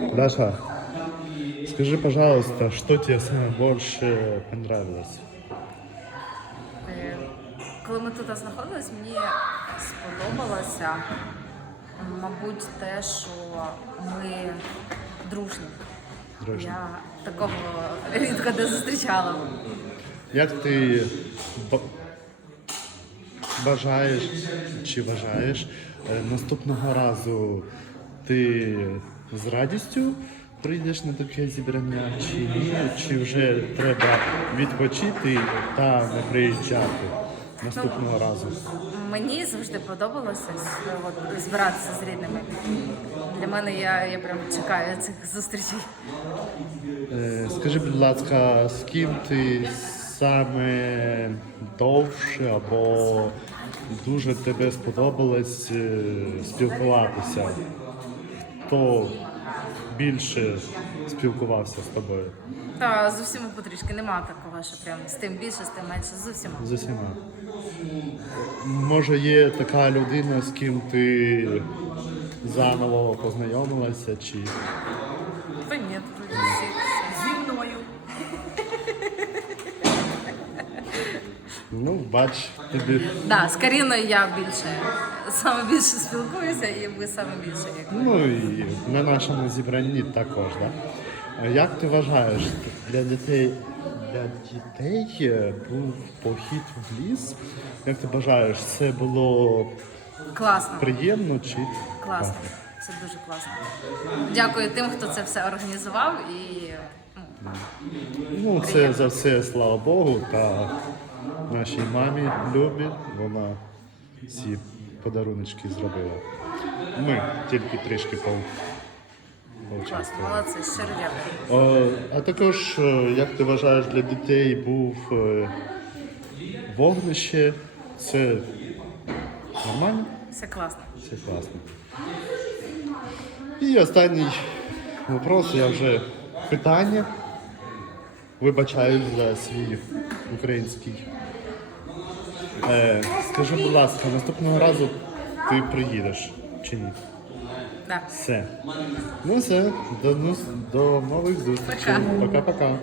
Даша, скажи, пожалуйста, что тебе самое больше понравилось? Е, Коли ми тут знаходились, мені сподобалося, мабуть, те, що ми дружні. Дружні. Я такого рідко не зустрічала. Як ти бажаєш чи вважаєш е, наступного разу ти з радістю прийдеш на таке зібрання, чи ні, чи вже треба відпочити та не приїжджати наступного разу? Мені завжди подобалося от, збиратися з рідними. Для мене я, я прям чекаю цих зустрічей. Е, Скажи, будь ласка, з ким ти саме довше або дуже тебе сподобалось е, спілкуватися? Хто більше спілкувався з тобою? Та з усіма потрішки нема такого, що прям з тим більше, з тим менше, з усіма. З усіма. Може, є така людина, з ким ти заново познайомилася, чи Та ні, всі зі мною. ну, бач, тобі Да, з Каріною я більше саме більше спілкуюся, і ми саме більше як. Ну і на нашому зібранні також, да? Як ти вважаєш, для дітей для дітей е, був похід в ліс? Як ти бажаєш, це було Класно, приємно чи класно. Це дуже класно. Дякую тим, хто це все організував і ну, Ну, це за все, слава Богу, та нашій мамі Любі, вона ці подаруночки зробила. Ми тільки трішки пов... молодці, щиро дякую. Е, А також, е, як ти вважаєш, для дітей був е, вогнище. Це нормально? Все класно. Все класно. І останній вопрос, я вже питання. Вибачаю за свій український. Е, скажи, будь ласка, наступного разу ти приїдеш чи ні? Да. Все. Ну все, до, ну, до нових зустрічей. Пока. Пока-пока.